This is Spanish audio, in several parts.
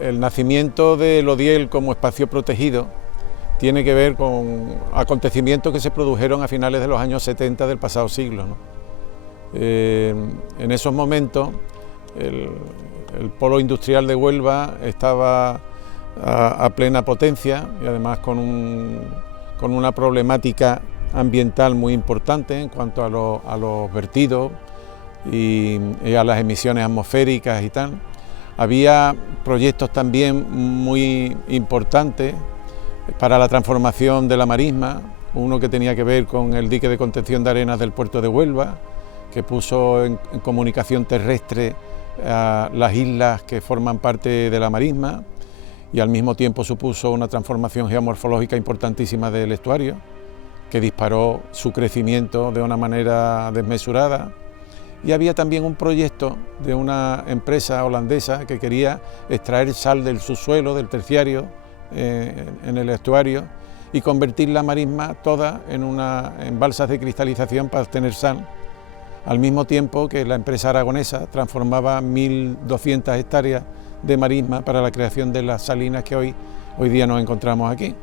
El nacimiento del Odiel como espacio protegido tiene que ver con acontecimientos que se produjeron a finales de los años 70 del pasado siglo, ¿no? En esos momentos el polo industrial de Huelva estaba a plena potencia y además con una problemática ambiental muy importante en cuanto a los vertidos y a las emisiones atmosféricas y tal. Había proyectos también muy importantes para la transformación de la marisma, uno que tenía que ver con el dique de contención de arenas del puerto de Huelva, que puso en comunicación terrestre a las islas que forman parte de la marisma y al mismo tiempo supuso una transformación geomorfológica importantísima del estuario, que disparó su crecimiento de una manera desmesurada. Y había también un proyecto de una empresa holandesa que quería extraer sal del subsuelo, del terciario, en el estuario y convertir la marisma toda en balsas de cristalización para obtener sal, al mismo tiempo que la empresa aragonesa transformaba 1.200 hectáreas de marisma para la creación de las salinas que hoy día nos encontramos aquí.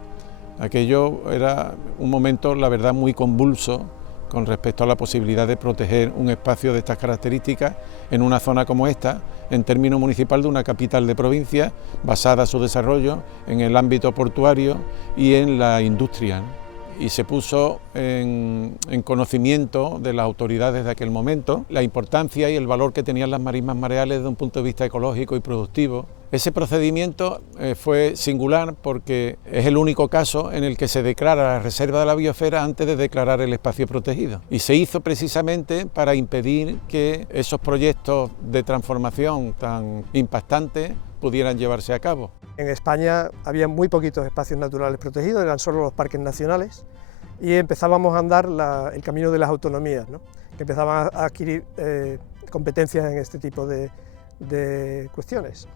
Aquello era un momento, la verdad, muy convulso con respecto a la posibilidad de proteger un espacio de estas características en una zona como esta, en término municipal de una capital de provincia, basada su desarrollo en el ámbito portuario y en la industria, ¿no? Y se puso en conocimiento de las autoridades de aquel momento la importancia y el valor que tenían las marismas mareales desde un punto de vista ecológico y productivo. Ese procedimiento fue singular porque es el único caso en el que se declara la reserva de la biosfera antes de declarar el espacio protegido. Y se hizo precisamente para impedir que esos proyectos de transformación tan impactantes pudieran llevarse a cabo. En España había muy poquitos espacios naturales protegidos, eran solo los parques nacionales, y empezábamos a andar el camino de las autonomías, ¿no? Que empezaban a adquirir competencias en este tipo de cuestiones.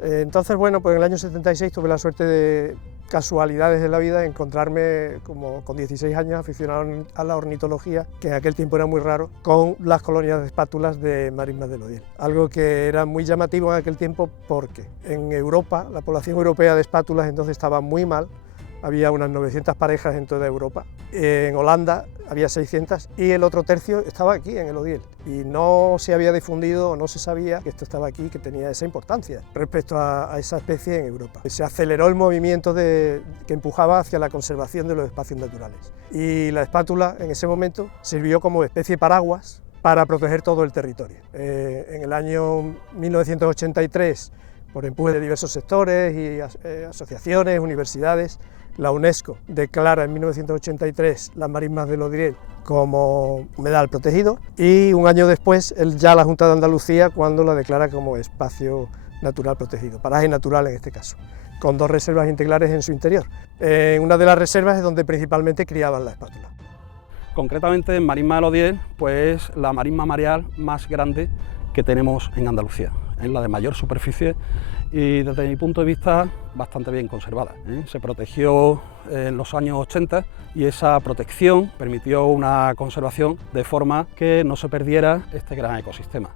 Entonces, bueno, pues en el año 76 tuve la suerte de casualidades de la vida de encontrarme, como con 16 años, aficionado a la ornitología, que en aquel tiempo era muy raro, con las colonias de espátulas de marismas del Odiel. Algo que era muy llamativo en aquel tiempo porque en Europa, la población europea de espátulas entonces estaba muy mal, había unas 900 parejas en toda Europa, en Holanda había 600 y el otro tercio estaba aquí en el Odiel y no se había difundido o no se sabía que esto estaba aquí, que tenía esa importancia respecto a esa especie en Europa. Se aceleró el movimiento que empujaba hacia la conservación de los espacios naturales y la espátula en ese momento sirvió como especie paraguas para proteger todo el territorio. En el año 1983, por empuje de diversos sectores y asociaciones, universidades, la UNESCO declara en 1983 las marismas del Odiel como humedal protegido y un año después ya la Junta de Andalucía cuando la declara como espacio natural protegido, paraje natural en este caso, con 2 reservas integrales en su interior. Una de las reservas es donde principalmente criaban la espátula. Concretamente en Marisma del Odiel, pues la marisma mareal más grande que tenemos en Andalucía, es la de mayor superficie y desde mi punto de vista bastante bien conservada, ¿eh? Se protegió en los años 80 y esa protección permitió una conservación de forma que no se perdiera este gran ecosistema.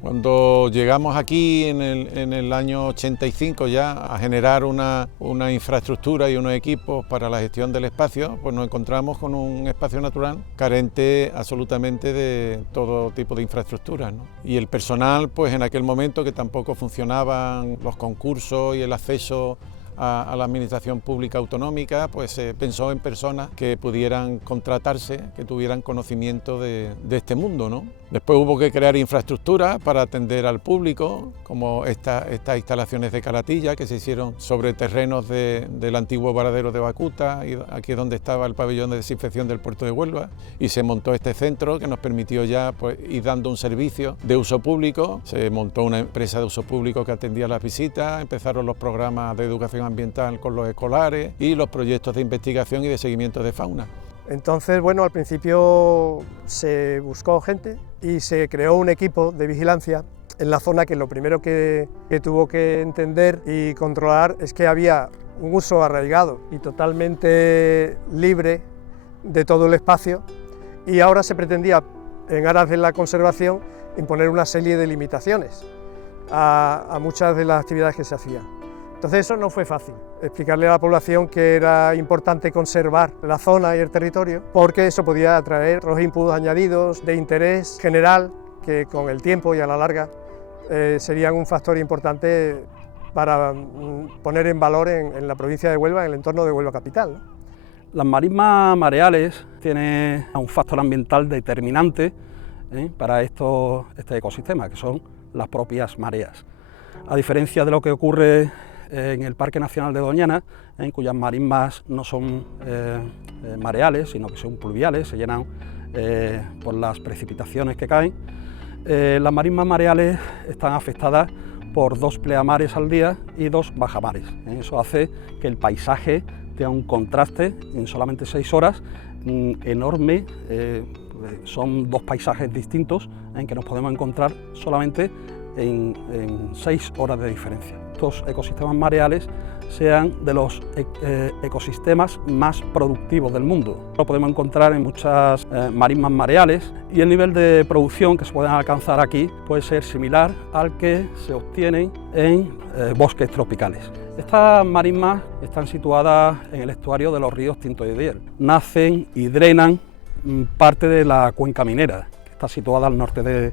Cuando llegamos aquí en el año 85 ya a generar una infraestructura y unos equipos para la gestión del espacio, pues nos encontramos con un espacio natural carente absolutamente de todo tipo de infraestructuras, ¿no? Y el personal, pues en aquel momento que tampoco funcionaban los concursos y el acceso a la administración pública autonómica, pues se pensó en personas que pudieran contratarse, que tuvieran conocimiento de este mundo, ¿no? Después hubo que crear infraestructuras para atender al público, como estas instalaciones de Calatilla que se hicieron sobre terrenos del antiguo varadero de Bacuta, y aquí es donde estaba el pabellón de desinfección del puerto de Huelva, y se montó este centro que nos permitió ya pues, ir dando un servicio de uso público. Se montó una empresa de uso público que atendía las visitas, empezaron los programas de educación ambiental con los escolares y los proyectos de investigación y de seguimiento de fauna. Entonces, bueno, al principio se buscó gente y se creó un equipo de vigilancia en la zona que lo primero que tuvo que entender y controlar es que había un uso arraigado y totalmente libre de todo el espacio y ahora se pretendía, en aras de la conservación, imponer una serie de limitaciones. a muchas de las actividades que se hacían. Entonces eso no fue fácil, explicarle a la población que era importante conservar la zona y el territorio, porque eso podía atraer los inputs añadidos de interés general que con el tiempo y a la larga serían un factor importante para poner en valor en la provincia de Huelva, en el entorno de Huelva capital, ¿no? Las marismas mareales tienen un factor ambiental determinante para este ecosistema, que son las propias mareas. A diferencia de lo que ocurre en el Parque Nacional de Doñana, en cuyas marismas no son mareales, sino que son pluviales, se llenan por las precipitaciones que caen. Las marismas mareales están afectadas por 2 pleamares al día y 2 bajamares. Eso hace que el paisaje tenga un contraste en solamente 6 horas enorme. Son 2 paisajes distintos en que nos podemos encontrar solamente en 6 horas de diferencia. Estos ecosistemas mareales sean de los ecosistemas más productivos del mundo. Lo podemos encontrar en muchas marismas mareales y el nivel de producción que se pueden alcanzar aquí puede ser similar al que se obtiene en bosques tropicales. Estas marismas están situadas en el estuario de los ríos Tinto y Odiel. Nacen y drenan parte de la cuenca minera, que está situada al norte de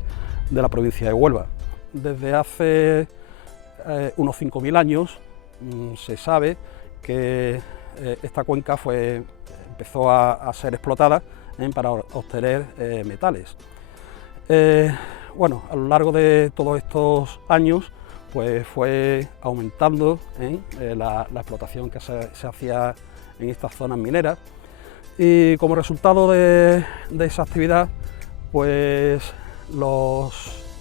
la provincia de Huelva. Desde hace unos 5.000 años se sabe que esta cuenca empezó a ser explotada para obtener metales. Bueno, a lo largo de todos estos años pues fue aumentando la explotación que se hacía en estas zonas mineras, y como resultado de esa actividad pues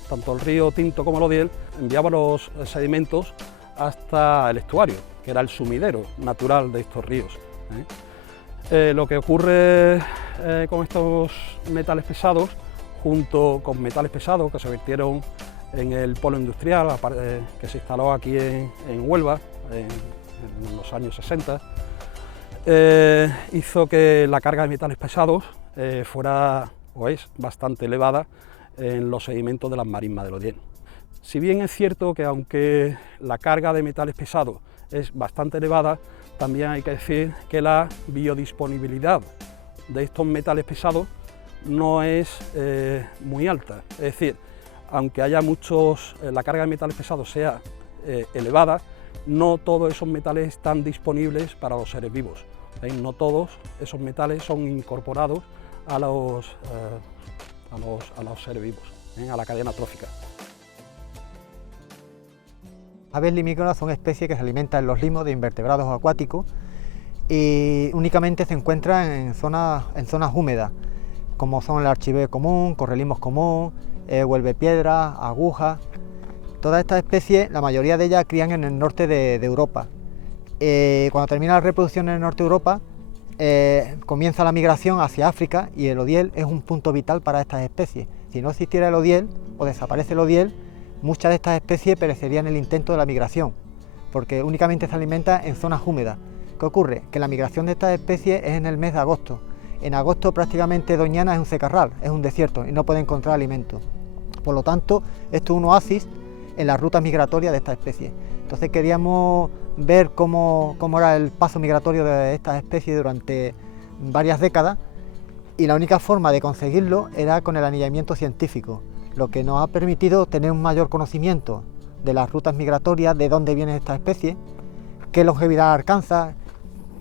tanto el río Tinto como el Odiel enviaba los sedimentos hasta el estuario, que era el sumidero natural de estos ríos. Lo que ocurre con estos metales pesados, junto con metales pesados que se vertieron en el polo industrial que se instaló aquí en Huelva en los años 60, hizo que la carga de metales pesados fuera o es bastante elevada en los sedimentos de las marismas del Odiel. Si bien es cierto que aunque la carga de metales pesados es bastante elevada, también hay que decir que la biodisponibilidad de estos metales pesados no es muy alta. Es decir, aunque haya la carga de metales pesados sea elevada, no todos esos metales están disponibles para los seres vivos. No todos esos metales son incorporados a los seres vivos, a la cadena trófica. Aves limícolas son especies que se alimentan en los limos de invertebrados acuáticos y únicamente se encuentran en zonas húmedas, como son el archivé común, correlimos común, huelvepiedra, aguja. Todas estas especies, la mayoría de ellas crían en el norte de Europa. Cuando termina la reproducción en el norte de Europa, comienza la migración hacia África, y el Odiel es un punto vital para estas especies. Si no existiera el Odiel o desaparece el Odiel, muchas de estas especies perecerían en el intento de la migración, porque únicamente se alimenta en zonas húmedas. ¿Qué ocurre? Que la migración de estas especies es en el mes de agosto. En agosto prácticamente Doñana es un secarral, es un desierto y no puede encontrar alimento. Por lo tanto, esto es un oasis en la ruta migratoria de esta especie. Entonces queríamos ver cómo era el paso migratorio de estas especies durante varias décadas, y la única forma de conseguirlo era con el anillamiento científico, lo que nos ha permitido tener un mayor conocimiento de las rutas migratorias, de dónde vienen estas especies, qué longevidad alcanza,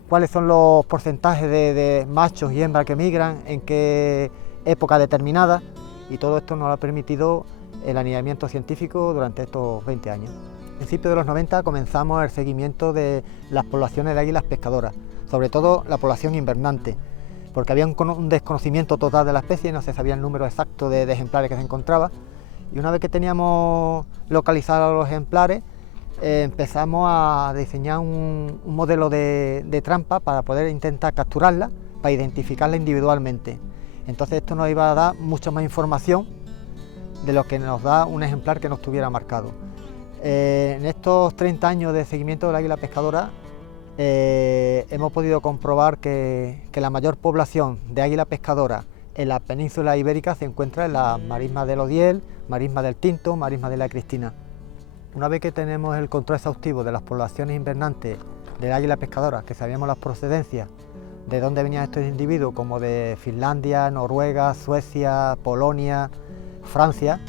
cuáles son los porcentajes de machos y hembras que migran, en qué época determinada, y todo esto nos ha permitido el anillamiento científico durante estos 20 años. A principios de los 90 comenzamos el seguimiento de las poblaciones de águilas pescadoras, sobre todo la población invernante, porque había un desconocimiento total de la especie, no se sabía el número exacto de ejemplares que se encontraba, y una vez que teníamos localizados los ejemplares, empezamos a diseñar un modelo de trampa para poder intentar capturarla, para identificarla individualmente. Entonces esto nos iba a dar mucha más información de lo que nos da un ejemplar que no estuviera marcado. En estos 30 años de seguimiento del águila pescadora hemos podido comprobar que la mayor población de águila pescadora en la península ibérica se encuentra en las marismas del Odiel, marismas del Tinto, marismas de la Cristina. Una vez que tenemos el control exhaustivo de las poblaciones invernantes del águila pescadora, que sabíamos las procedencias, de dónde venían estos individuos, como de Finlandia, Noruega, Suecia, Polonia, Francia,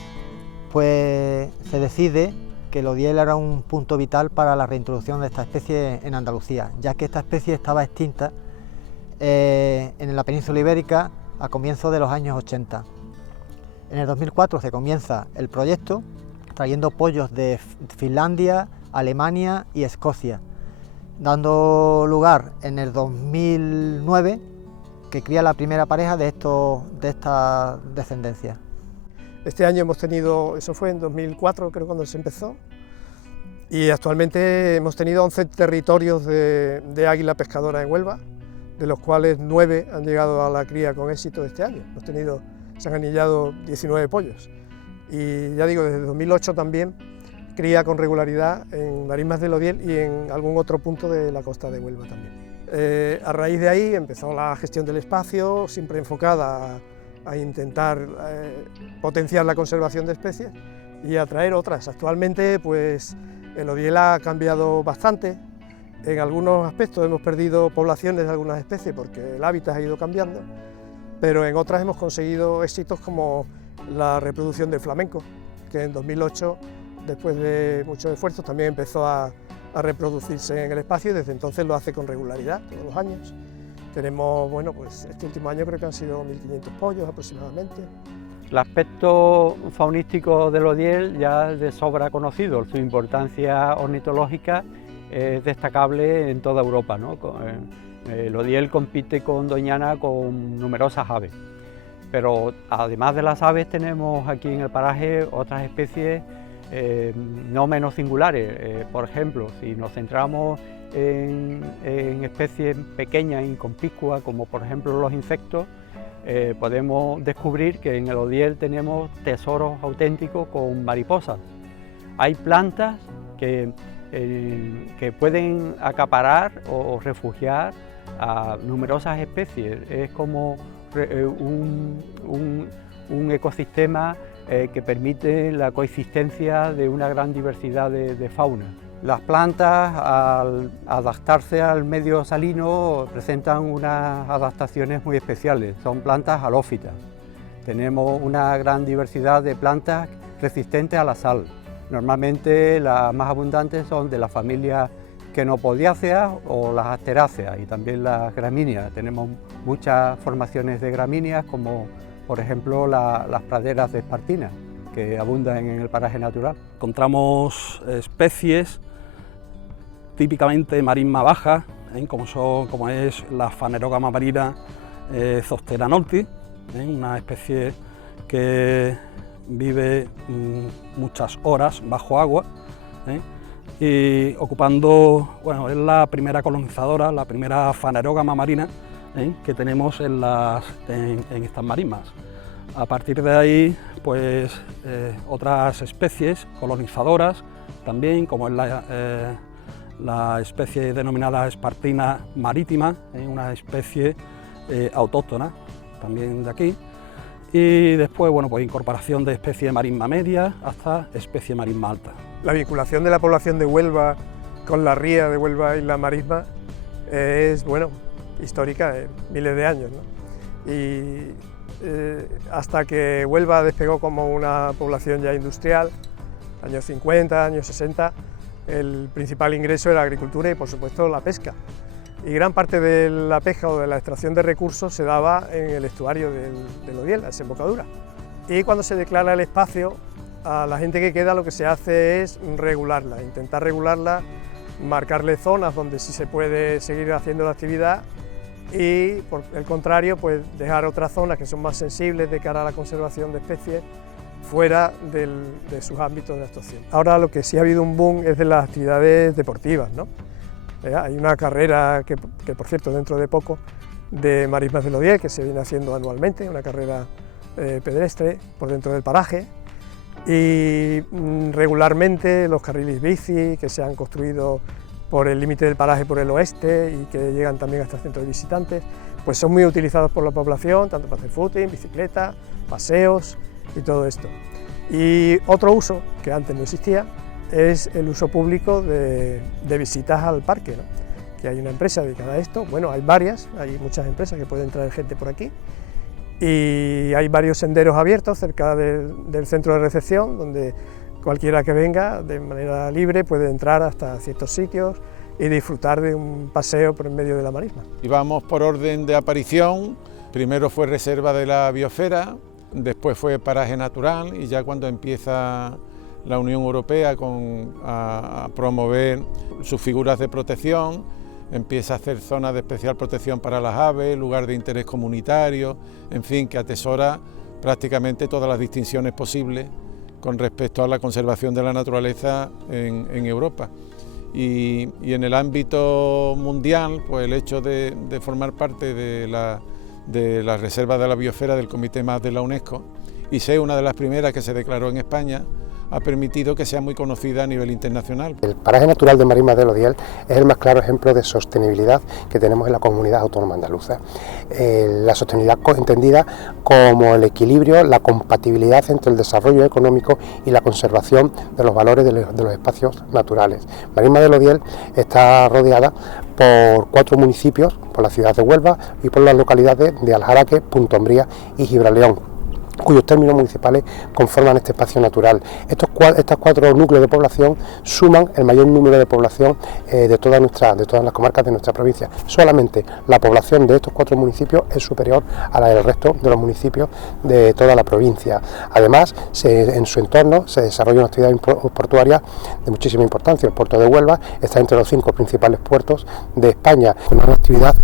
pues se decide que el odiel era un punto vital para la reintroducción de esta especie en Andalucía, ya que esta especie estaba extinta en la península ibérica a comienzos de los años 80. En el 2004 se comienza el proyecto trayendo pollos de Finlandia, Alemania y Escocia, dando lugar en el 2009 que cría la primera pareja de esta descendencia. Este año hemos tenido, eso fue en 2004 creo cuando se empezó, y actualmente hemos tenido 11 territorios de águila pescadora en Huelva, de los cuales 9 han llegado a la cría con éxito este año. Se han anillado 19 pollos. Y ya digo, desde 2008 también cría con regularidad en marismas del Odiel y en algún otro punto de la costa de Huelva también. A raíz de ahí empezó la gestión del espacio, siempre enfocada a intentar potenciar la conservación de especies y atraer otras. Actualmente pues el Odiel ha cambiado bastante. En algunos aspectos hemos perdido poblaciones de algunas especies porque el hábitat ha ido cambiando, pero en otras hemos conseguido éxitos como la reproducción del flamenco, que en 2008, después de muchos esfuerzos, también empezó a reproducirse en el espacio y desde entonces lo hace con regularidad, todos los años. Tenemos, bueno, pues este último año creo que han sido 1.500 pollos aproximadamente. El aspecto faunístico del odiel ya es de sobra conocido, su importancia ornitológica es destacable en toda Europa, ¿no? El odiel compite con doñana con numerosas aves, pero además de las aves tenemos aquí en el paraje otras especies no menos singulares. Por ejemplo, si nos centramos en especies pequeñas e inconspicuas, como por ejemplo los insectos, podemos descubrir que en el odiel tenemos tesoros auténticos con mariposas. Hay plantas que pueden acaparar o refugiar a numerosas especies. Es como un ecosistema que permite la coexistencia de una gran diversidad de fauna. Las plantas, al adaptarse al medio salino, presentan unas adaptaciones muy especiales. Son plantas halófitas. Tenemos una gran diversidad de plantas resistentes a la sal. Normalmente las más abundantes son de la familia Chenopodiaceae o las Asteráceas y también las gramíneas. Tenemos muchas formaciones de gramíneas, como por ejemplo las praderas de espartina, que abundan en el paraje natural. Encontramos especies típicamente marisma baja, como es la Phanerogamma marina zosteranolti, una especie que vive muchas horas bajo agua, y ocupando, bueno, es la primera colonizadora, la primera Phanerogamma marina que tenemos en estas marismas. A partir de ahí, pues otras especies colonizadoras también, como es la especie denominada espartina marítima, una especie autóctona también de aquí. Y después, bueno, pues incorporación de especie marisma media hasta especie marisma alta. La vinculación de la población de Huelva con la ría de Huelva y la marisma es, bueno, histórica, miles de años, ¿no? Y hasta que Huelva despegó como una población ya industrial, años 50, años 60, el principal ingreso era la agricultura y por supuesto la pesca. Y gran parte de la pesca o de la extracción de recursos se daba en el estuario del Odiel, la desembocadura. Y cuando se declara el espacio, a la gente que queda lo que se hace es regularla, intentar regularla, marcarle zonas donde sí se puede seguir haciendo la actividad y por el contrario pues dejar otras zonas que son más sensibles de cara a la conservación de especies fuera de sus ámbitos de actuación. Ahora lo que sí ha habido un boom es de las actividades deportivas, ¿no? Hay una carrera que por cierto dentro de poco de marismas del Odiel que se viene haciendo anualmente, una carrera pedestre por dentro del paraje, y regularmente los carriles bici que se han construido por el límite del paraje por el oeste y que llegan también hasta el centro de visitantes, pues son muy utilizados por la población, tanto para hacer footing, bicicleta, paseos y todo esto. Y otro uso que antes no existía es el uso público de visitas al parque, ¿no? Que hay una empresa dedicada a esto, bueno, hay varias, hay muchas empresas que pueden traer gente por aquí, y hay varios senderos abiertos cerca del centro de recepción, donde cualquiera que venga de manera libre puede entrar hasta ciertos sitios y disfrutar de un paseo por en medio de la marisma. Y vamos por orden de aparición. Primero fue reserva de la biosfera, después fue paraje natural, y ya cuando empieza la Unión Europea a promover sus figuras de protección, empieza a hacer zonas de especial protección para las aves, lugar de interés comunitario, en fin, que atesora prácticamente todas las distinciones posibles con respecto a la conservación de la naturaleza en Europa. Y en el ámbito mundial, pues el hecho de formar parte de la Reserva de la Biosfera del Comité MAS de la UNESCO y ser una de las primeras que se declaró en España, ha permitido que sea muy conocida a nivel internacional. El paraje natural de Marismas del Odiel es el más claro ejemplo de sostenibilidad que tenemos en la comunidad autónoma andaluza. La sostenibilidad entendida como el equilibrio, la compatibilidad entre el desarrollo económico y la conservación de los valores de los espacios naturales. Marismas del Odiel está rodeada por 4 municipios, por la ciudad de Huelva y por las localidades de Aljaraque, Punta Umbría y Gibraleón, cuyos términos municipales conforman este espacio natural. Estos 4 núcleos de población suman el mayor número de población de todas las comarcas de nuestra provincia. Solamente la población de estos 4 municipios es superior a la del resto de los municipios de toda la provincia. Además, en su entorno se desarrolla una actividad portuaria de muchísima importancia. El puerto de Huelva está entre los 5 principales puertos de España, con una actividad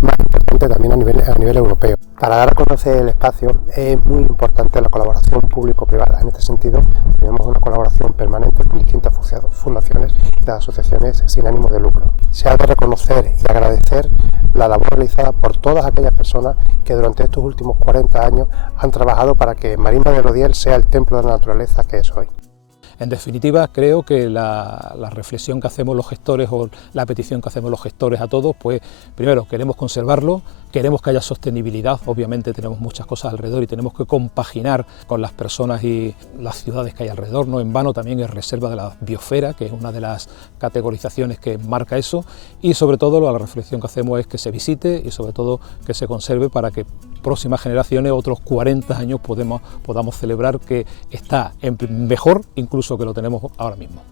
más importante también a nivel europeo. Para dar a conocer el espacio es muy importante la colaboración público-privada. En este sentido, tenemos una colaboración permanente con distintas fundaciones y asociaciones sin ánimo de lucro. Se ha de reconocer y agradecer la labor realizada por todas aquellas personas que durante estos últimos 40 años han trabajado para que Marismas del Odiel sea el templo de la naturaleza que es hoy. En definitiva, creo que la reflexión que hacemos los gestores o la petición que hacemos los gestores a todos, pues primero queremos conservarlo, queremos que haya sostenibilidad, obviamente tenemos muchas cosas alrededor y tenemos que compaginar con las personas y las ciudades que hay alrededor, no en vano también es reserva de la biosfera, que es una de las categorizaciones que marca eso, y sobre todo la reflexión que hacemos es que se visite y sobre todo que se conserve para que próximas generaciones, otros 40 años podamos celebrar que está mejor incluso que lo tenemos ahora mismo.